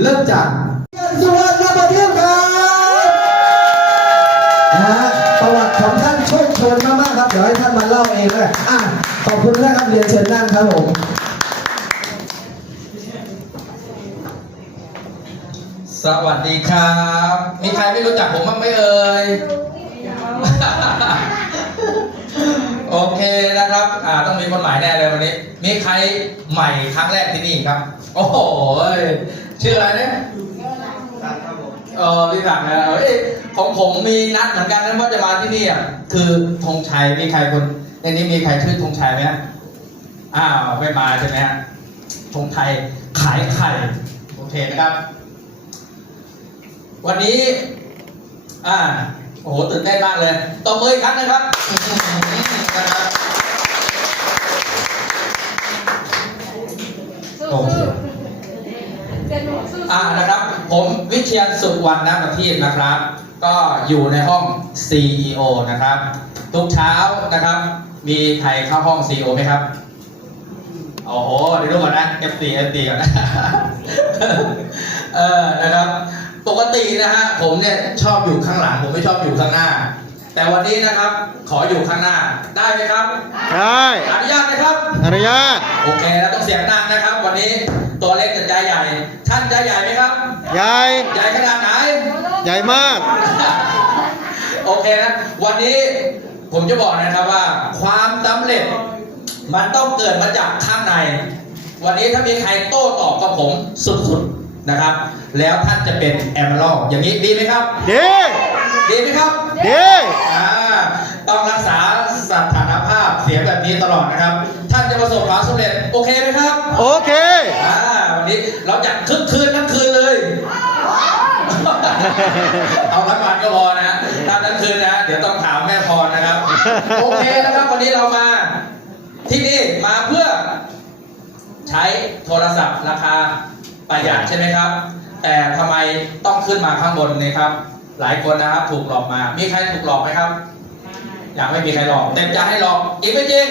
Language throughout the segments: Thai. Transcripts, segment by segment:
เริ่มจากสุวรรณประเทียมครับนะฮะประวัติของท่านโชคชนมากๆครับเดี๋ยวให้ท่านมาเล่าเองเลยอะขอบคุณนะครับเรียนเชิญนั่งครับผมสวัสดีครับ มีใครไม่รู้จักผมบ้างไหมเอ่ย โอเคนะครับ อ่า ต้องมีคนใหม่แน่เลยวันนี้ มีใครใหม่ครั้งแรกที่นี่ครับ โอ้โห ชื่ออะไรเนี่ยเออพี่ถังนะเอ้ยของผมมีนัดเหมือนกันนะว่าจะมาที่นี่อะคือธงชัยมีใครคนในนี้มีใครชื่อธงชัยไหมฮะอ้าวไม่มาใช่ไหมฮะธงชัยขายไข่โอเคนะครับ วันนี้ อ่าโอ้โหตื่นเต้นมากเลยตบมืออีกครั้งนะครับนะครับโอเคจะหนูสู้ อ่านะครับ ผมวิเชียนสุวรรณประทีปนะครับ ก็อยู่ในห้อง CEO นะครับ ทุกเช้านะครับ มีใครเข้าห้อง CEO ไหมครับโอ้โหเดี๋ยวดูก่อนนะ F4 F4 ก่อนนะเออนะครับ ปกตินะฮะผมเนี่ยชอบอยู่ข้างหลัง ผมไม่ชอบอยู่ข้างหน้า แต่วันนี้นะครับขออยู่ข้างหน้าได้ไหมครับได้อนุญาตไหมครับอนุญาตโอเคแล้วต้องเสียงดังนะครับ วันนี้ตัวเล็กกับใจใหญ่ ท่านใจใหญ่ไหมครับใหญ่ใหญ่ขนาดไหนใหญ่มาก โอเคนะวันนี้ผมจะบอกนะครับว่า ความสำเร็จมันต้องเกิดมาจากข้างใน วันนี้ถ้ามีใครโต้ตอบกับผมสุดๆ นะครับ แล้วท่านจะเป็นแอมเบลอย่างนี้ดีไหมครับ ดี ดีไหมครับ ดี อ่า ต้องรักษาสถานภาพเสียงแบบนี้ตลอดนะครับ ท่านจะประสบความสำเร็จโอเคไหมครับ โอเค อ่า วันนี้เราจะคึกคืนทั้งคืนเลย เอาทั้งวันก็พอนะถ้าทั้งคืนนะ เดี๋ยวต้องถามแม่พรนะครับ โอเคนะครับวันนี้เรามา ที่นี่มาเพื่อ ใช้โทรศัพท์ราคา ประหยัดใช่ไหมครับ แต่ทำไมต้องขึ้นมาข้างบนนี่ครับ หลายคนนะครับถูกหลอกมา มีใครถูกหลอกไหมครับ อยากไม่มีใครหลอกเต็มใจให้หลอกจริงไม่จริง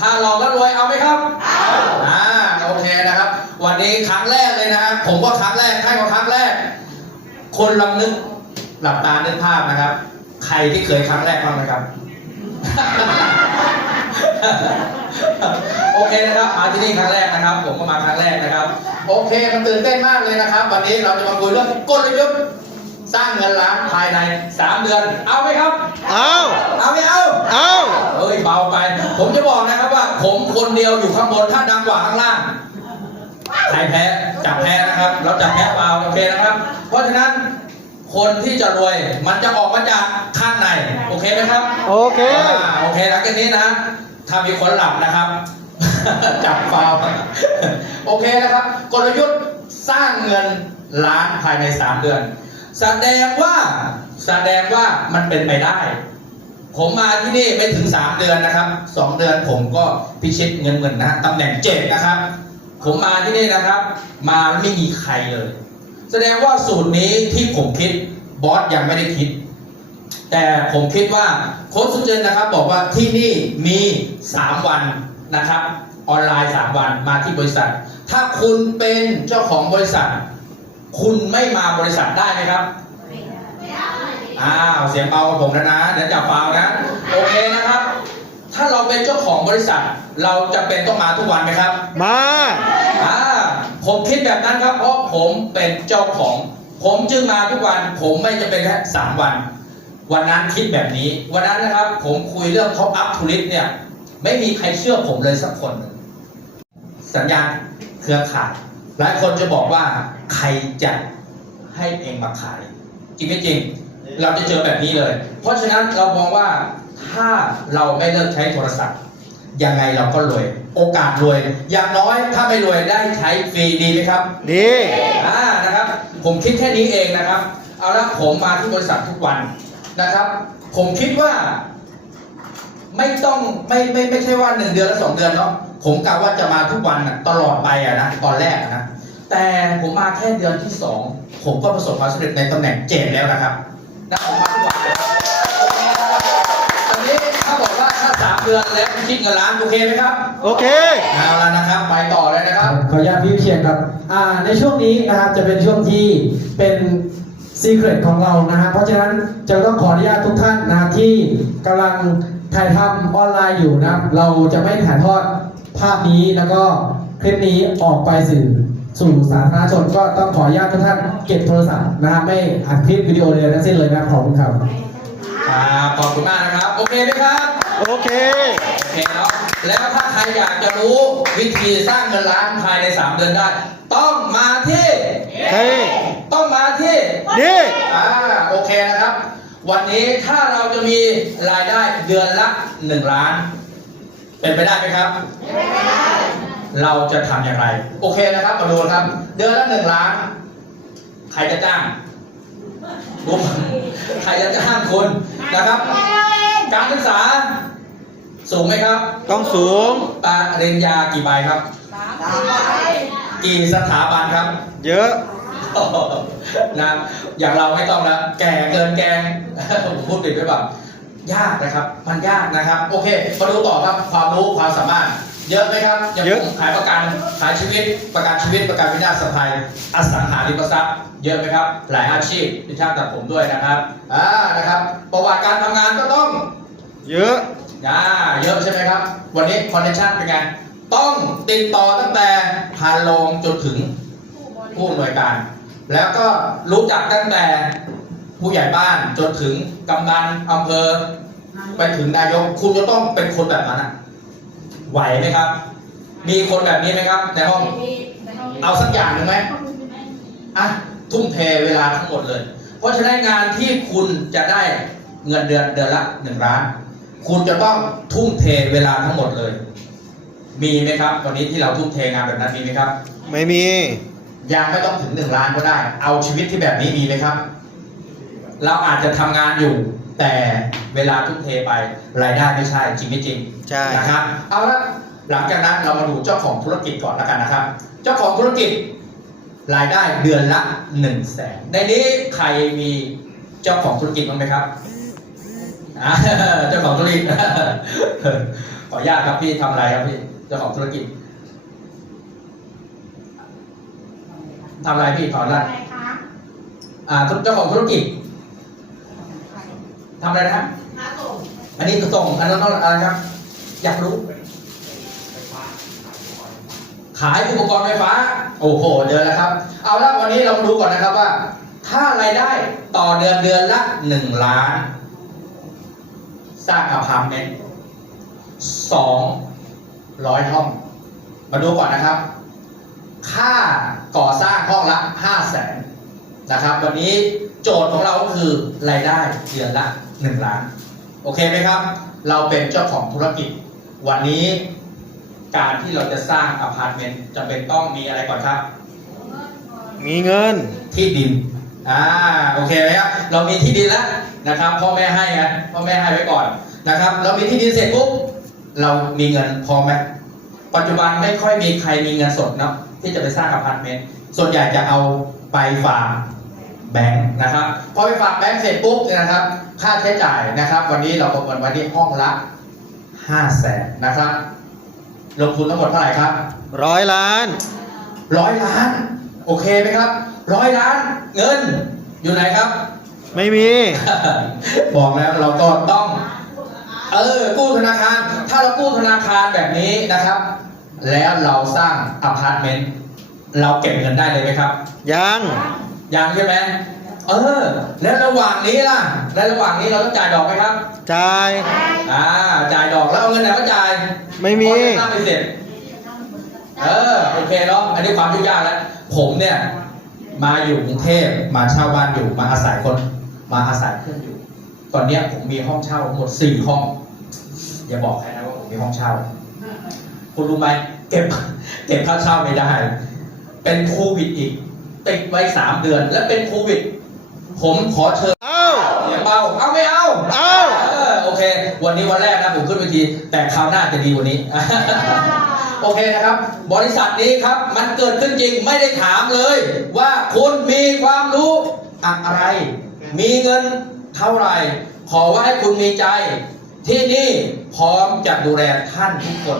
ถ้าหลอกแล้วรวยเอาไหมครับเอาอ่าโอเคนะครับ วันนี้ครั้งแรกเลยนะครับผมว่าครั้งแรกใครว่าครั้งแรก คนลองนึกหลับตานึกภาพนะครับ ใครที่เคยครั้งแรกบ้างไหมครับ โอเคนะครับ มาที่นี่ครั้งแรกนะครับ ผมก็มาครั้งแรกนะครับ โอเค มันตื่นเต้นมากเลยนะครับ วันนี้เราจะมาคุยเรื่องกลยุทธ์สร้างเงินล้านภายใน 3 เดือน เอาไหมครับ เอาเอาไม่เอา เอาเอ้ยเบาไป ผมจะบอกนะครับว่า ผมคนเดียวอยู่ข้างบนถ้าดังกว่าข้างล่างใครแพ้จับแพ้นะครับ เราจับแพ้เปล่าโอเคนะครับ เพราะฉะนั้นคนที่จะรวยมันจะออกมาจากข้างใน โอเคไหมครับ โอเคอ่าโอเคหลังจากนี้นะ ถ้ามีคนหลับนะครับ จับฟาวโอเคนะครับ กลยุทธ์สร้างเงินล้านภายใน 3 เดือน แสดงว่าแสดงว่ามันเป็นไปได้ ผมมาที่นี่ไม่ถึง 3 เดือนนะครับ 2 เดือนผมก็พิชิตเงินเงินนะตำแหน่งเจ็ดนะครับ ผมมาที่นี่นะครับ มาไม่มีใครเลย แสดงว่าสูตรนี้ที่ผมคิดบอสยังไม่ได้คิด แต่ผมคิดว่าโค้ชสุเจนนะครับ บอกว่าที่นี่มี 3 วัน นะครับ ออนไลน์ 3 วันมาที่บริษัท ถ้าคุณเป็นเจ้าของบริษัท คุณไม่มาบริษัทได้ไหมครับอ้าวเสียงเบากับผมแล้วนะเดี๋ยวจับฟาวนะโอเคนะครับ ถ้าเราเป็นเจ้าของบริษัท เราจะเป็นต้องมาทุกวันไหมครับ มาอ่าผมคิดแบบนั้นครับ เพราะผมเป็นเจ้าของ ผมจึงมาทุกวัน ผมไม่จะเป็นแค่สามวัน วันนั้นคิดแบบนี้ วันนั้นนะครับ ผมคุยเรื่องท็อปอัพทูริสเนี่ย ไม่มีใครเชื่อผมเลยสักคนหนึ่งสัญญาณเครือข่ายหลายคนจะบอกว่าใครจะให้เองมาขายจริงไม่จริง เราจะเจอแบบนี้เลย เพราะฉะนั้นเรามองว่าถ้าเราไม่เลิกใช้โทรศัพท์ ยังไงเราก็รวย โอกาสรวย อย่างน้อยถ้าไม่รวยได้ใช้ฟรีดีไหมครับ ดีอ่านะครับ ผมคิดแค่นี้เองนะครับ เอาละผมมาที่บริษัททุกวันนะครับ ผมคิดว่า ไม่ต้องไม่ไม่ไม่ใช่ว่าหนึ่งเดือนและสองเดือนเนาะผมกะว่าจะมาทุกวันน่ะตลอดไปอะนะตอนแรกอะนะแต่ผมมาแค่เดือนที่สองผมก็ประสบความสำเร็จในตำแหน่งเจ็ดแล้วนะครับนะผมมาทุกวันเลยโอเคนะครับตอนนี้ถ้าบอกว่าถ้าสามเดือนแล้วคิดเงินล้านโอเคไหมครับโอเคเอาละนะครับ ไปต่อเลยนะครับขออนุญาตพี่เคียงครับอ่าในช่วงนี้นะครับจะเป็นช่วงที่เป็นซีเครตของเรานะครับเพราะฉะนั้นจะต้องขออนุญาตทุกท่านนะครับที่กำลัง ถ่ายทำออนไลน์อยู่นะครับ เราจะไม่ถ่ายทอดภาพนี้แล้วก็คลิปนี้ออกไปสื่อสู่สาธารณชนก็ต้องขออนุญาตทุกท่านเก็บโทรศัพท์นะครับไม่อัดคลิปวิดีโอเลยทั้งสิ้นเลยนะครับขอบคุณครับครับขอบคุณมากนะครับ โอเคไหมครับ โอเค โอเคเนาะแล้วถ้าใครอยากจะรู้วิธีสร้างเงินล้านภายใน 3 เดือนได้ ต้องมาที่เฮ้ยต้องมาที่นี่อ่าโอเคนะครับ วันนี้ถ้าเราจะมีรายได้เดือนละ1ล้าน เป็นไปได้ไหมครับ เราจะทำอย่างไร โอเคนะครับมาดูนะครับ เดือนละหนึ่งล้าน ใครจะจ้างรู้ไหมใครจะจ้างคุณนะครับ การศึกษา สูงไหมครับ ต้องสูงปริญญากี่ใบครับ กี่สถาบันครับ เยอะ นะอย่างเราไม่ต้องแล้วแก่เกินแกงผมพูดผิดไปแบบยากนะครับ มันยากนะครับ โอเคมาดูต่อครับความรู้ความสามารถ เยอะไหมครับอย่างเยอะผมขายประกันขายชีวิตประกันชีวิตประกันวินาศภัยอสังหาริมทรัพย์ เยอะไหมครับ หลายอาชีพที่ช่างตัดผมด้วยนะครับอ่านะครับ ประวัติการทำงานก็ต้อง เยอะอ่าเยอะใช่ไหมครับ วันนี้คอนเนคชั่นเป็นไงต้องติดต่อตั้งแต่ผ่านโรงจนถึงผู้อำนวยการ แล้วก็รู้จักตั้งแต่ผู้ใหญ่บ้านจนถึงกำนันอำเภอ ไปถึงนายกคุณจะต้องเป็นคนแบบนั้นอะไหวไหมครับ มีคนแบบนี้ไหมครับในห้องเอาสักอย่างหนึ่งไหมอะทุ่มเทเวลาทั้งหมดเลย เพราะฉะนั้นงานที่คุณจะได้เงินเดือนเดือนละหนึ่งล้าน คุณจะต้องทุ่มเทเวลาทั้งหมดเลย มีไหมครับ วันนี้ที่เราทุ่มเทงานแบบนั้นมีไหมครับ ไม่มี ยังไม่ต้องถึงหนึ่งล้านก็ได้ เอาชีวิตที่แบบนี้มีไหมครับ เราอาจจะทำงานอยู่ แต่เวลาทุ่มเทไปรายได้ไม่ใช่จริงไม่จริงใช่นะครับ เอาละหลังจากนั้นเรามาดูเจ้าของธุรกิจก่อนแล้วกันนะครับ เจ้าของธุรกิจรายได้เดือนละ1นึ่งแสนในนี้ใครมีเจ้าของธุรกิจบ้างไหมครับอ่าเจ้าของธุรกิจขออนุญาตครับพี่ทำอะไรครับพี่เจ้าของธุรกิจ ทำอะไรพี่ถอนอะไรอ่าเจ้าของธุรกิจทำอะไรนะอันนี้ส่งอันนั้นอะไรครับ อยากรู้ ขายอุปกรณ์ไฟฟ้า โอ้โห เดือนแล้วครับ เอาละวันนี้เรามาดูก่อนนะครับว่า ถ้ารายได้ต่อเดือนเดือนละหนึ่งล้าน สร้างอพาร์ตเมนต์สองร้อยห้อง มาดูก่อนนะครับ ค่าก่อสร้างห้องละห้าแสนนะครับ วันนี้โจทย์ของเราก็คือรายได้เดือนละหนึ่งล้าน โอเคไหมครับ เราเป็นเจ้าของธุรกิจ วันนี้การที่เราจะสร้างอพาร์ตเมนต์จำเป็นต้องมีอะไรก่อนครับ มีเงินที่ดินอ่าโอเคไหมครับเรามีที่ดินแล้วนะครับพ่อแม่ให้ไงพ่อแม่ให้ไว้ก่อนนะครับ เรามีที่ดินเสร็จปุ๊บเรามีเงินพอไหมปัจจุบันไม่ค่อยมีใครมีเงินสดเนาะ ที่จะไปสร้างอพาร์ตเมนต์ส่วนใหญ่จะเอาไปฝากแบงค์นะครับพอไปฝากแบงค์เสร็จปุ๊บเนี่ยนะครับ ค่าใช้จ่ายนะครับ วันนี้เราประเมินไว้ที่ห้องละห้าแสนนะครับ ลงทุนทั้งหมดเท่าไหร่ครับร้อยล้านร้อยล้าน โอเคไหมครับร้อยล้านเงินอยู่ไหนครับ ไม่มี บอกแล้วเราก็ต้อง เออกู้ธนาคาร ถ้าเรากู้ธนาคารแบบนี้นะครับ แล้วเราสร้างอพาร์ตเมนต์เราเก็บเงินได้เลยไหมครับ ยังยังใช่ไหมเออ แล้วระหว่างนี้ล่ะและระหว่างนี้เราต้องจ่ายดอกไหมครับ จ่าย อ่า จ่ายดอกแล้วเอาเงินไหนมาจ่ายไม่มีเพราะยังสร้างไม่เสร็จเออโอเคเนาะอันนี้ความยุ่งยากแล้วผมเนี่ย มาอยู่กรุงเทพมาเช่าบ้านอยู่มาอาศัยคน มาอาศัยเพื่อนอยู่ ตอนเนี้ยผมมีห้องเช่าทั้งหมดสี่ห้อง อย่าบอกใครนะว่าผมมีห้องเช่า คุณรู้ไหม เก็บเก็บค่าเช่าไม่ได้ เป็นโควิดอีก ติดไว้สามเดือน แล้วเป็นโควิด ผมขอเชิญเอ้าอย่าเบาเอาไม่เอาเอ้าเออโอเค วันนี้วันแรกนะผมขึ้นเวที แต่คราวหน้าจะดีกว่านี้โอเคนะครับ บริษัทนี้ครับ มันเกิดขึ้นจริงไม่ได้ถามเลย ว่าคุณมีความรู้อะไร มีเงินเท่าไหร่ ขอว่าให้คุณมีใจ ที่นี่พร้อมจะดูแลท่านทุกคน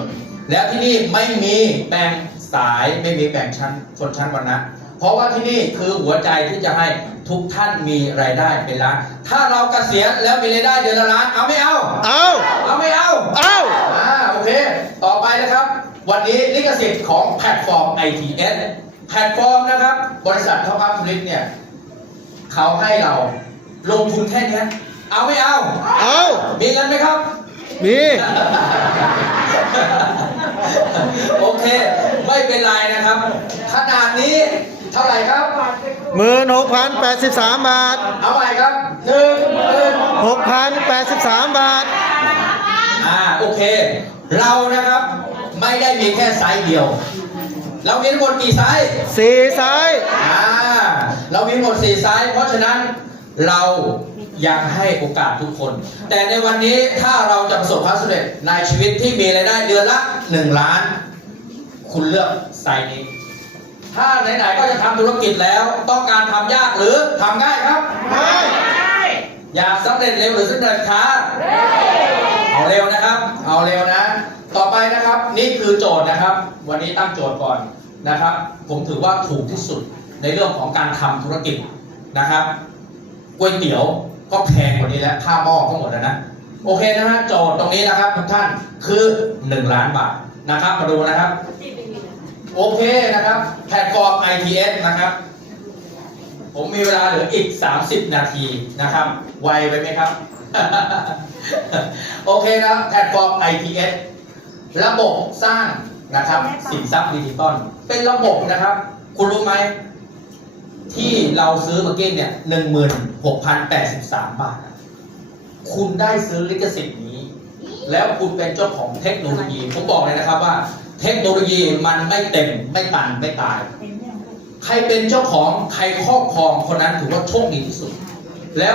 แล้วที่นี่ไม่มีแบ่งสายไม่มีแบ่งชั้นชนชั้นวรรณะเพราะว่าที่นี่คือหัวใจที่จะให้ทุกท่านมีรายได้เป็นล้าน ถ้าเราเกษียณแล้วมีรายได้เดือนละล้านเอาไม่เอา เอาเอาไม่เอาเอาอ่าโอเค ต่อไปนะครับ วันนี้ลิขสิทธิ์ของแพลตฟอร์ม ITS แพลตฟอร์มนะครับ บริษัทท็อปอัพผลิตเนี่ยเขาให้เราลงทุนแค่เนี้ยเอาไม่เอา เอา มีเงินไหมครับ มี โอเค ไม่เป็นไรนะครับ ขนาดนี้เท่าไหร่ครับหมื่นหกพันแปดสิบสามบาท เอาใหม่ครับหนึ่งหมื่นหกพันแปดสิบสามบาท อ่าโอเค เรานะครับไม่ได้มีแค่ไซส์เดียว เรามีทั้งหมดกี่ไซส์สี่ซ้ายอ่าเรามีทั้งหมดสี่ไซส์เพราะฉะนั้นเรา ยังให้โอกาสทุกคน แต่ในวันนี้ถ้าเราจะประสบความสำเร็จในชีวิตที่มีรายได้เดือนละ 1 ล้าน คุณเลือกไซส์นี้ ถ้าไหนๆก็จะทำธุรกิจแล้ว ต้องการทำยากหรือทำง่ายครับไม่อยากสำเร็จเร็วหรือสำเร็จช้าเอาเร็วนะครับ เอาเร็วนะ ต่อไปนะครับนี่คือโจทย์นะครับ วันนี้ตั้งโจทย์ก่อนนะครับ ผมถือว่าถูกที่สุดในเรื่องของการทำธุรกิจนะครับก๋วยเตี๋ยว ก็แพงกว่านี้แล้วค่าหม้อก็หมดแล้วนะโอเคนะฮะโจทย์ตรงนี้นะครับทุกท่านคือ 1 ล้านบาทนะครับมาดูนะครับ โอเคนะครับแพลตฟอร์ม ITS นะครับ ผมมีเวลาเหลืออีก 30 นาทีนะครับ ไวไปไหมครับ โอเคนะแพลตฟอร์ม ITS ระบบสร้างนะครับสินทรัพย์ดิจิตอลเป็นระบบนะครับ คุณรู้ไหม ที่เราซื้อมื่อกี้เนี่ยหนึ่งหมื่นหกพันแปดสิบสามบาท คุณได้ซื้อลิขสิทธิ์นี้ แล้วคุณเป็นเจ้าของเทคโนโลยี ผมบอกเลยนะครับว่า เทคโนโลยีมันไม่เต็มไม่ตันไม่ตาย ใครเป็นเจ้าของใครครอบครองคนนั้นถือว่าโชคดีที่สุด แล้ว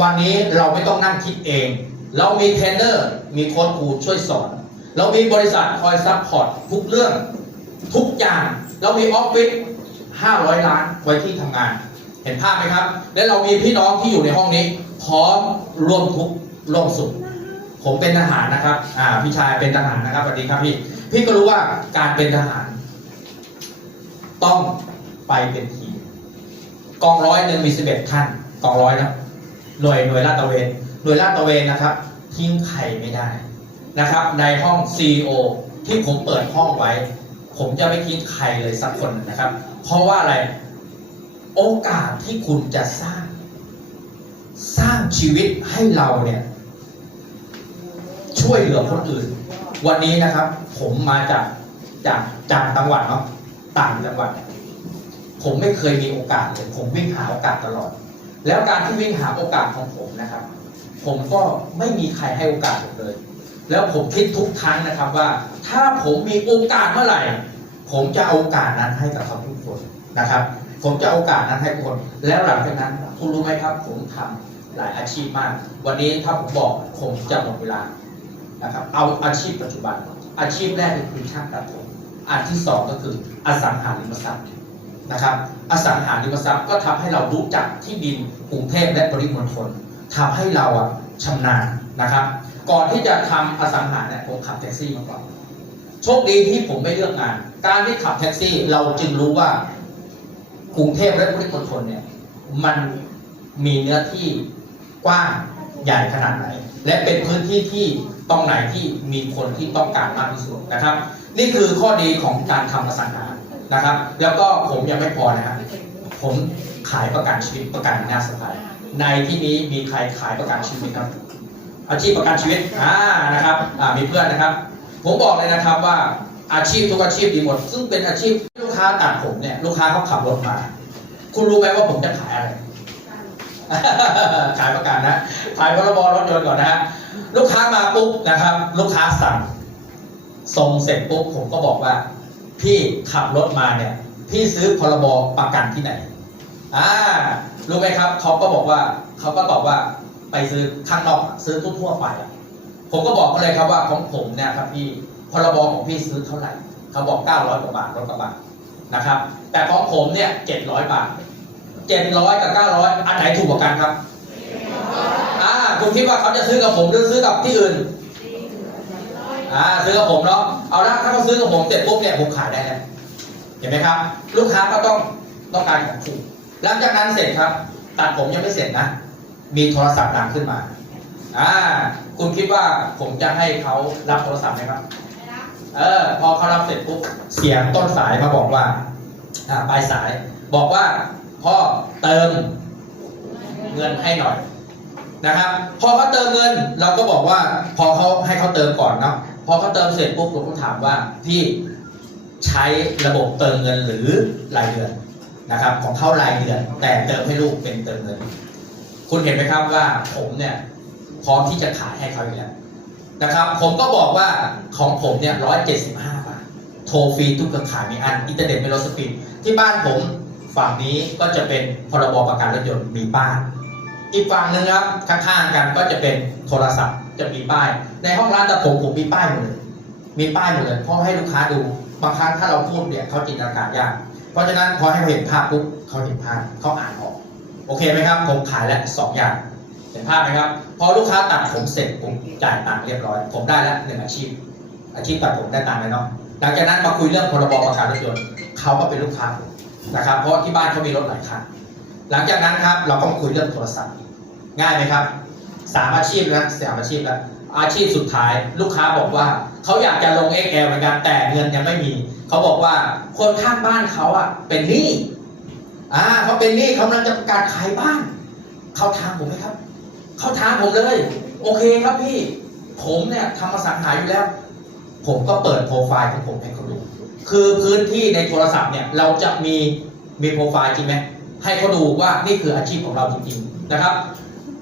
วันนี้เราไม่ต้องนั่งคิดเอง เรามีเทรนเนอร์มีโค้ชครูช่วยสอน เรามีบริษัทคอยซัพพอร์ตทุกเรื่องทุกอย่าง เรามีออฟฟิศ 500 ล้านไว้ที่ทำงาน เห็นภาพไหมครับ และเรามีพี่น้องที่อยู่ในห้องนี้ พร้อมร่วมทุกข์ร่วมสุข ผมเป็นทหารนะครับ อ่าพี่ชายเป็นทหารนะครับสวัสดีครับพี่ พี่ก็รู้ว่าการเป็นทหาร ต้องไปเป็นทีมกองร้อยหนึ่งมีสิบเอ็ดท่านกองร้อยนะหน่วยหน่วยลาดตระเวนหน่วยลาดตระเวนนะครับ ทิ้งใครไม่ได้นะครับ ในห้อง CEO ที่ผมเปิดห้องไว้ ผมจะไม่ทิ้งใครเลยสักคนนะครับ เพราะว่าอะไร โอกาสที่คุณจะสร้าง สร้างชีวิตให้เราเนี่ย ช่วยเหลือคนอื่น วันนี้นะครับ ผมมาจากจากจากจังหวัดเนาะต่างจังหวัด ผมไม่เคยมีโอกาสเลยผมวิ่งหาโอกาสตลอด แล้วการที่วิ่งหาโอกาสของผมนะครับ ผมก็ไม่มีใครให้โอกาสผมเลยแล้วผมคิดทุกครั้งนะครับว่า ถ้าผมมีโอกาสเมื่อไหร่ ผมจะเอาโอกาสนั้นให้กับเขาทุกคนนะครับ ผมจะเอาโอกาสนั้นให้คน แล้วหลังจากนั้นคุณรู้ไหมครับ ผมทำหลายอาชีพมาก วันนี้ถ้าผมบอกผมจะหมดเวลานะครับ เอาอาชีพปัจจุบัน อาชีพแรกคือช่างตัดผมอันที่สองก็คืออสังหาริมทรัพย์นะครับ อสังหาริมทรัพย์ก็ทำให้เรารู้จักที่ดินกรุงเทพและปริมณฑลทำให้เราอะชำนาญนะครับ ก่อนที่จะทำอสังหาเนี่ยผมขับแท็กซี่มาก่อน โชคดีที่ผมไม่เลือกงาน การที่ขับแท็กซี่เราจึงรู้ว่ากรุงเทพและปริมณฑลเนี่ย มันมีเนื้อที่กว้างใหญ่ขนาดไหน และเป็นพื้นที่ที่ตรงไหนที่มีคนที่ต้องการมากที่สุดนะครับ นี่คือข้อดีของการทำอสังหานะครับ แล้วก็ผมยังไม่พอนะครับผมขายประกันชีวิตประกันวินาศภัยในที่นี้มีใครขายประกันชีวิตครับ อาชีพประกันชีวิตอ่านะครับอ่ามีเพื่อนนะครับ ผมบอกเลยนะครับว่าอาชีพทุกอาชีพดีหมด ซึ่งเป็นอาชีพลูกค้าตัดผมเนี่ย ลูกค้าเขาขับรถมา คุณรู้ไหมว่าผมจะขายอะไร ขายประกันนะ ขายพรบรถยนต์ก่อนนะฮะ ลูกค้ามาปุ๊บนะครับ ลูกค้าสั่งส่งเสร็จปุ๊บผมก็บอกว่า พี่ขับรถมาเนี่ย พี่ซื้อพรบประกันที่ไหนอ่ารู้ไหมครับเขาก็บอกว่าเขาก็ตอบว่าไปซื้อข้างนอกซื้อทั่วๆไปอะ ผมก็บอกเขาเลยครับว่าของผมเนี่ยครับพี่พรบของพี่ซื้อเท่าไหร่เขาบอก 900กว่าบาทรถกระบะนะครับ แต่ของผมเนี่ย700 บาท 700 กับ 900 อันไหนถูกกว่ากันครับอ่าคุณคิดว่าเขาจะซื้อกับผมหรือซื้อกับที่อื่นอ่าซื้อกับผมเนาะเอาละถ้าเขาซื้อกับผมเสร็จปุ๊บเนี่ยผมขายได้แล้วเห็นไหมครับ ลูกค้าก็ต้องต้องการของถูกหลังจากนั้นเสร็จครับ ตัดผมยังไม่เสร็จนะ มีโทรศัพท์ดังขึ้นมา อ่า คุณคิดว่าผมจะให้เขารับโทรศัพท์ไหมครับ เออ พอเขารับเสร็จปุ๊บ เสียงต้นสายมาบอกว่า อ่า ปลายสาย บอกว่า พ่อเติมเงินให้หน่อยนะครับ พอเขาเติมเงิน เราก็บอกว่า พอเขาให้เขาเติมก่อนเนาะ พอเขาเติมเสร็จปุ๊บเราก็ถามว่าพี่ใช้ระบบเติมเงินหรือรายเดือนนะครับ ของเขารายเดือน แต่เติมให้ลูกเป็นเติมเงิน คุณเห็นไหมครับว่าผมเนี่ย พร้อมที่จะขายให้เขาอยู่แล้วนะครับ ผมก็บอกว่าของผมเนี่ยร้อยเจ็ดสิบห้าบาท โทรฟรีทุกเครือข่ายมีอันอินเทอร์เน็ตไม่ลดสปีดที่บ้านผมฝั่งนี้ก็จะเป็นพรบประกันรถยนต์มีป้ายอีกฝั่งหนึ่งครับข้างๆกันก็จะเป็นโทรศัพท์จะมีป้าย ในห้องร้านตัดผมผมมีป้ายหมดเลยมีป้ายหมดเลยเพราะให้ลูกค้าดูบางครั้งถ้าเราพูดเนี่ยเขาจินตนาการยากเพราะฉะนั้นพอให้เขาเห็นภาพปุ๊บเขาเห็นภาพเขาอ่านออก โอเคไหมครับ ผมขายแล้วสองอย่าง เห็นภาพไหมครับ พอลูกค้าตัดผมเสร็จผมจ่ายตังค์เรียบร้อย ผมได้แล้วหนึ่งอาชีพ อาชีพตัดผมได้ตังค์เลยเนาะหลังจากนั้นมาคุยเรื่องพรบประกันรถยนต์เขาก็เป็นลูกค้าผมนะครับ เพราะที่บ้านเขามีรถหลายคันหลังจากนั้นครับเราก็มาคุยเรื่องโทรศัพท์ ง่ายไหมครับสามอาชีพนะสามอาชีพแล้วอาชีพสุดท้ายลูกค้าบอกว่าเขาอยากจะลง XL เหมือนกันแต่เงินยังไม่มี เขาบอกว่าคนข้างบ้านเขาอะเป็นหนี้อ่าเขาเป็นหนี้เขากำลังจะประกาศขายบ้านเขาทางผมไหมครับ เขาทางผมเลย โอเคครับพี่ ผมเนี่ยทำอสังหาอยู่แล้ว ผมก็เปิดโปรไฟล์ของผมให้เขาดู คือพื้นที่ในโทรศัพท์เนี่ยเราจะมีมีโปรไฟล์จริงไหมให้เขาดูว่านี่คืออาชีพของเราจริงๆนะครับ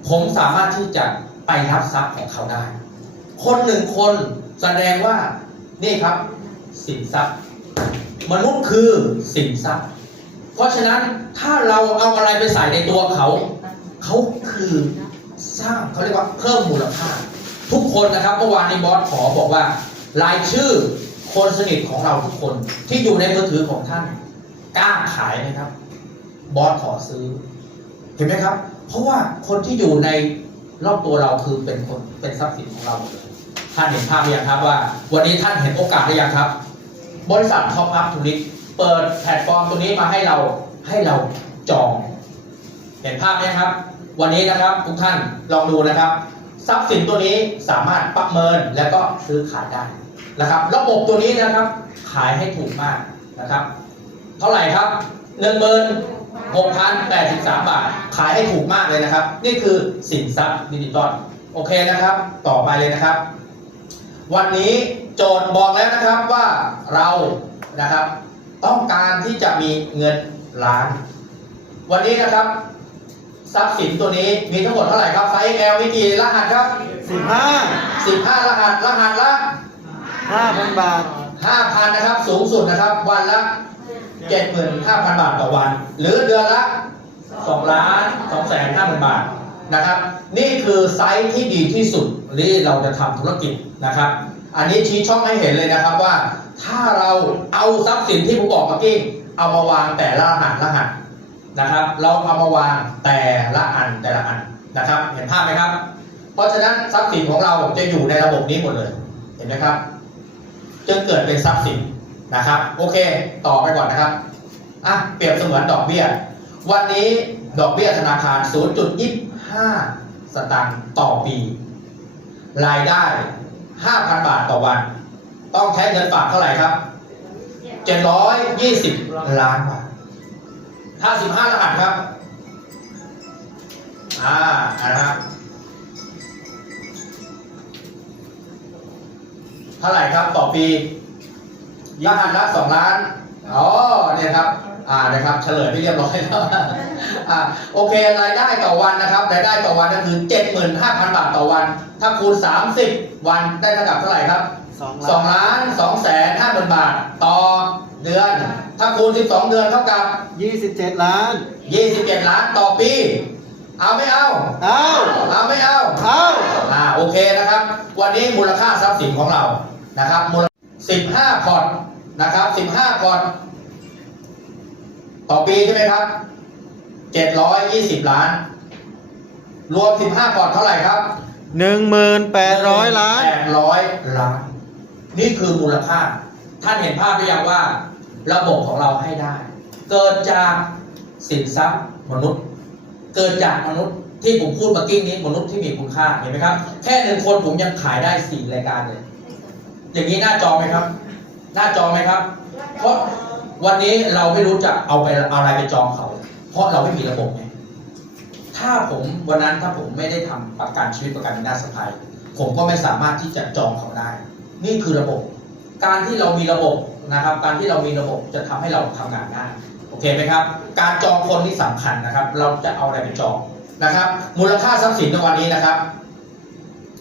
ผมสามารถที่จะไปรับทรัพย์ของเขาได้ คนหนึ่งคนแสดงว่านี่ครับ สินทรัพย์ มนุษย์คือสินทรัพย์ เพราะฉะนั้นถ้าเราเอาอะไรไปใส่ในตัวเขา เขาคือ สร้างเขาเรียกว่าเพิ่มมูลค่า ทุกคนนะครับเมื่อวานนี้บอสขอบอกว่า รายชื่อคนสนิทของเราทุกคนที่อยู่ในมือถือของท่านกล้าขายไหมครับ บอสขอซื้อ เห็นไหมครับ เพราะว่าคนที่อยู่ในรอบตัวเราคือเป็นคนเป็นทรัพย์สินของเราท่านเห็นภาพหรือยังครับว่า วันนี้ท่านเห็นโอกาสหรือยังครับ บริษัทท็อปอัพทูริสเปิดแพลตฟอร์มตัวนี้มาให้เราให้เราจอง เห็นภาพไหมครับ วันนี้นะครับทุกท่านลองดูนะครับ ทรัพย์สินตัวนี้สามารถประเมินและก็ซื้อขายได้นะครับ ระบบตัวนี้นะครับ ขายให้ถูกมากนะครับ เท่าไหร่ครับหนึ่งหมื่นหกพันแปดสิบสามบาท ขายให้ถูกมากเลยนะครับ นี่คือสินทรัพย์ดิจิตอลโอเคนะครับ ต่อไปเลยนะครับ วันนี้โจทย์บอกแล้วนะครับว่าเรานะครับ ต้องการที่จะมีเงินล้าน วันนี้นะครับ ทรัพย์สินตัวนี้มีทั้งหมดเท่าไหร่ครับไซส์ L มีกี่รหัสครับ15 15 รหัสรหัสละ5,000บาท 5,000นะครับ สูงสุดนะครับ วันละ 75,000 บาทต่อวัน หรือเดือนละ2ล้าน2แสน5,000 บาทนะครับ นี่คือไซส์ที่ดีที่สุดที่เราจะทำธุรกิจนะครับ อันนี้ชี้ช่องให้เห็นเลยนะครับว่า ถ้าเราเอาทรัพย์สินที่ผมบอกเมื่อกี้เอามาวางแต่ละรหัสรหัส นะครับ เราเอามาวางแต่ละอันแต่ละอันนะครับ เห็นภาพไหมครับ เพราะฉะนั้นทรัพย์สินของเราจะอยู่ในระบบนี้หมดเลย เห็นไหมครับจึงเกิดเป็นทรัพย์สินนะครับ โอเค ต่อไปก่อนนะครับอะเปรียบเสมือนดอกเบี้ย วันนี้ดอกเบี้ยธนาคาร 0.25 สตางค์ต่อปี รายได้ 5,000 บาทต่อวัน ต้องใช้เงินฝากเท่าไหร่ครับ 720 ล้านบาท ถ้า15รหัสครับ อ่า นะครับ เท่าไหร่ครับต่อปีรหัสละสองล้าน อ๋อ เนี่ยครับ อ่า นะครับ เฉลยไปเรียบร้อยแล้วอ่า โอเค รายได้ต่อวันนะครับ รายได้ต่อวันก็คือ75,000บาทต่อวัน ถ้าคูณ30วันได้เท่ากับเท่าไหร่ครับ2สองล้านสองแสนห้าหมื่นบาทต่อ เดือน ถ้าคูณ 12 เดือนเท่ากับ 27 ล้าน 27 ล้านต่อปี เอาไม่เอา เอาเอาไม่เอา เอาอ่าโอเคนะครับ วันนี้มูลค่าทรัพย์สินของเรานะครับมูล15พอร์ตนะครับ 15พอร์ตต่อปีใช่ไหมครับ 720 ล้าน รวม 15ก่อนเท่าไหร่ครับหนึ่งหมื่นแปดร้อยล้านแปดร้อยล้าน นี่คือมูลค่า ท่านเห็นภาพหรือยังว่า ระบบของเราให้ได้ เกิดจากสินทรัพย์มนุษย์ เกิดจากมนุษย์ที่ผมพูดเมื่อกี้นี้มนุษย์ที่มีคุณค่าเห็นไหมครับ แค่หนึ่งคนผมยังขายได้สี่รายการเลย อย่างนี้หน้าจอไหมครับ หน้าจอไหมครับ เพราะวันนี้เราไม่รู้จะเอาไปอะไรไปจองเขา เพราะเราไม่มีระบบไงถ้าผมวันนั้นถ้าผมไม่ได้ทำประกันชีวิตประกันวินาศภัยผมก็ไม่สามารถที่จะจองเขาได้ นี่คือระบบ การที่เรามีระบบ นะครับ การที่เรามีระบบจะทำให้เราทำงานง่ายโอเคไหมครับ การจองคนที่สำคัญนะครับ เราจะเอาอะไรไปจองนะครับ มูลค่าทรัพย์สินในวันนี้นะครับ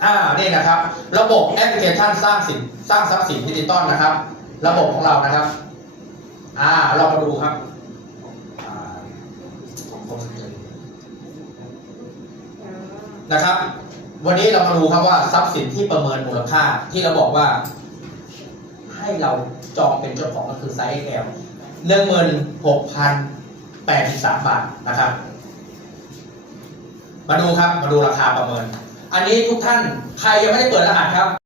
อ่านี่นะครับ ระบบแอปพลิเคชันสร้างสินสร้างทรัพย์สินดิจิตอลนะครับ ระบบของเรานะครับอ่าเรามาดูครับนะครับ วันนี้เรามาดูครับว่าทรัพย์สินที่ประเมินมูลค่าที่เราบอกว่า ให้เราจองเป็นเจ้าของก็คือไซส์ L หนึ่งหมื่นหกพันแปดสิบสามบาทนะครับ มาดูครับมาดูราคาประเมิน อันนี้ทุกท่านใครยังไม่ได้เปิดรหัสครับ